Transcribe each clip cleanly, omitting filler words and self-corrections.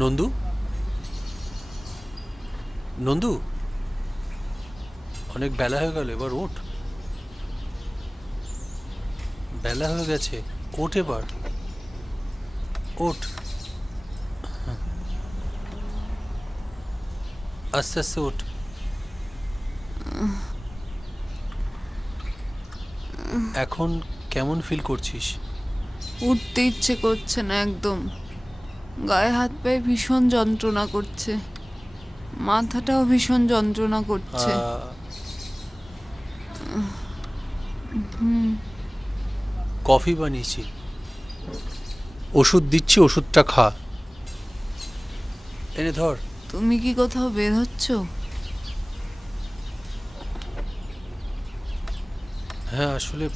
নন্দু, নন্দু, অনেক বেলা হয়ে গেল, এবার ওঠ। বেলা হয়ে গেছে, ওঠ এবার, ওঠ। আস্তে আস্তে ওঠ। এখন কেমন ফিল করছিস? উঠতে ইচ্ছে করছে না একদম। গায়ে হাত পায়ে ভীষণ যন্ত্রণা করছে, মাথাটাও ভীষণ যন্ত্রণা করছে। কফি বানিয়েছি, ওষুধ দিচ্ছি, ওষুধটা খা। এনে ধর। তুমি কি কোথাও বের হচ্ছ? হ্যাঁ, আসলে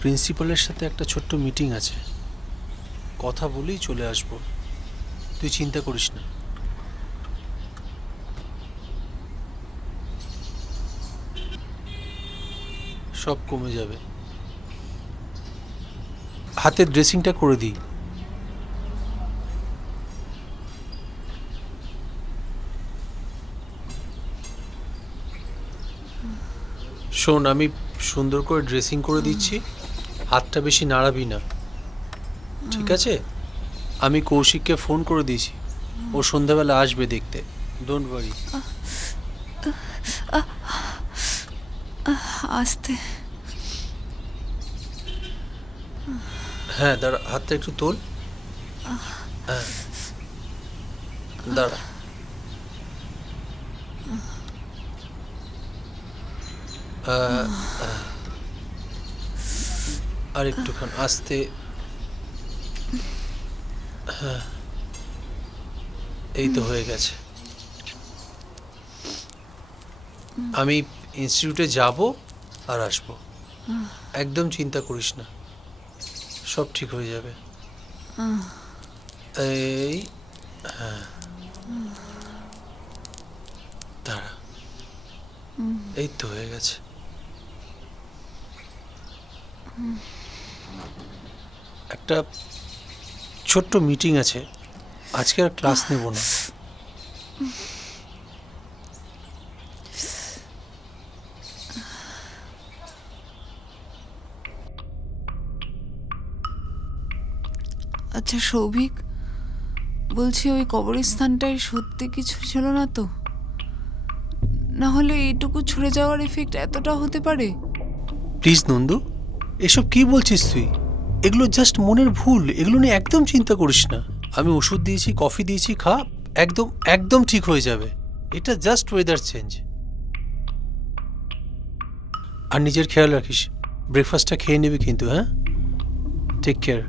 প্রিন্সিপালের সাথে একটা ছোট্ট মিটিং আছে, কথা বলেই চলে আসবো। তুই চিন্তা করিস না। সব কমে যাবে। হাতের ড্রেসিংটা করে দিই। শোন, আমি সুন্দর করে ড্রেসিং করে দিচ্ছি, হাতটা বেশি নাড়াবি না, ঠিক আছে? আমি কৌশিককে ফোন করে দিয়েছি, ও সন্ধ্যাবেলা আসবে দেখতে, ডোন্ট ওয়ারি। আস্তে। হ্যাঁ দাঁড়া, হাতটা একটু তোল। হ্যাঁ দাঁড়া। আর একটুখান আস্তে। হ্যাঁ, এই তো হয়ে গেছে। আমি ইনস্টিটিউটে যাব আর আসবো, একদম চিন্তা করিস না, সব ঠিক হয়ে যাবে। এই হ্যাঁ, দাঁড়া, এই তো হয়ে গেছে। একটা ছোট্ট মিটিং আছে, আজকে আর ক্লাস নেব না। আচ্ছা সৌভিক, বলছি ওই কবরস্থানটায় সত্যি কিছু ছিল না তো? না হলে এইটুকু ছুড়ে যাওয়ার এফেক্ট এতটা হতে পারে? প্লিজ নন্দু, এসব কি বলছিস তুই? এগুলো জাস্ট মনের ভুল, এগুলো নিয়ে একদম চিন্তা করিস না। আমি ওষুধ দিয়েছি, কফি দিয়েছি, খা, একদম একদম ঠিক হয়ে যাবে। এটা জাস্ট ওয়েদার চেঞ্জ। আর নিজের খেয়াল রাখিস, ব্রেকফাস্টটা খেয়ে নিবি কিন্তু, হ্যাঁ? Take care.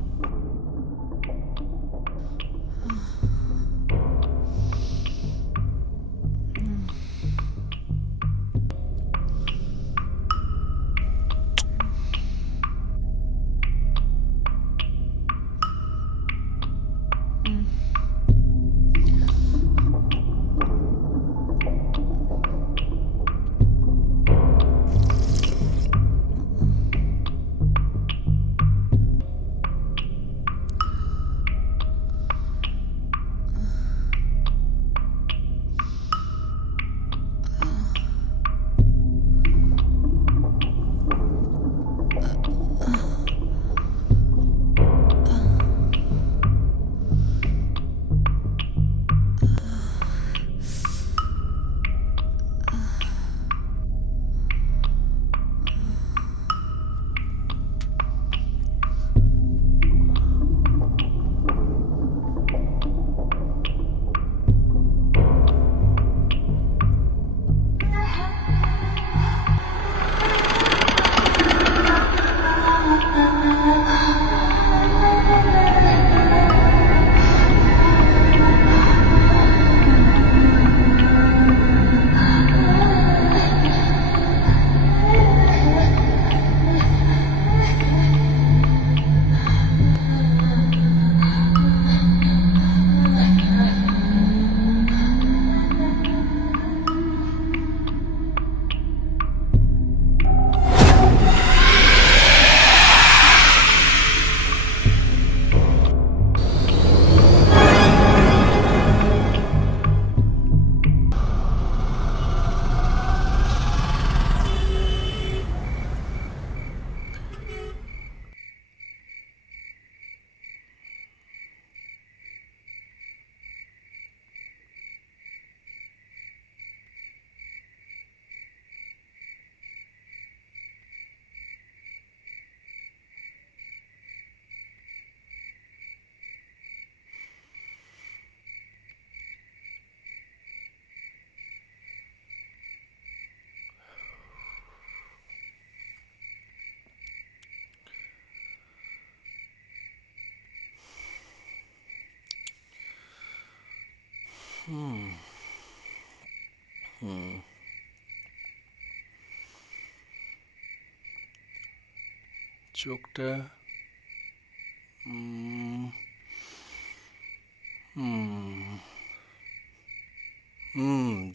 চোখটা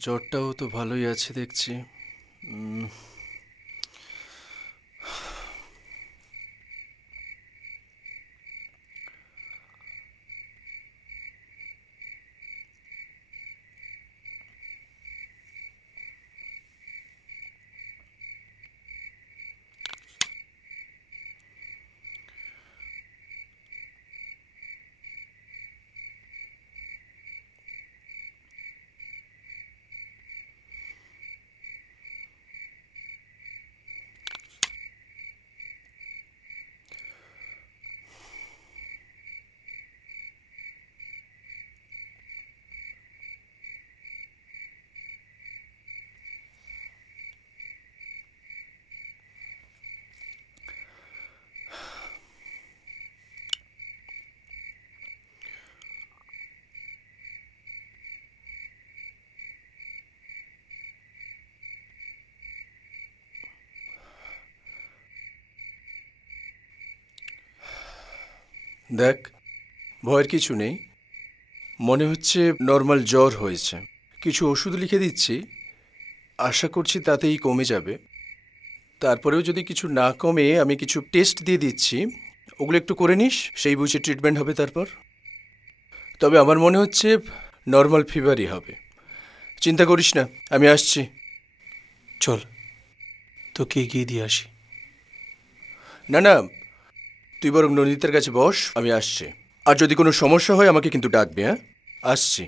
জ্বরটাও তো ভালোই আছে দেখছি। দেখ, ভয়ের কিছু নেই। মনে হচ্ছে নর্মাল জ্বর হয়েছে। কিছু ওষুধ লিখে দিচ্ছি, আশা করছি তাতেই কমে যাবে। তারপরেও যদি কিছু না কমে আমি কিছু টেস্ট দিয়ে দিচ্ছি, ওগুলো একটু করে নিস, সেই বুঝে ট্রিটমেন্ট হবে তারপর। তবে আমার মনে হচ্ছে নর্মাল ফিভারই হবে। চিন্তা করিস না, আমি আসছি। চল, তোকে এগিয়ে দিয়ে আসি। না না, তুই বরং নন্দিতার কাছে বস, আমি আসছি। আর যদি কোনো সমস্যা হয় আমাকে কিন্তু ডাকবি। হ্যাঁ, আসছি।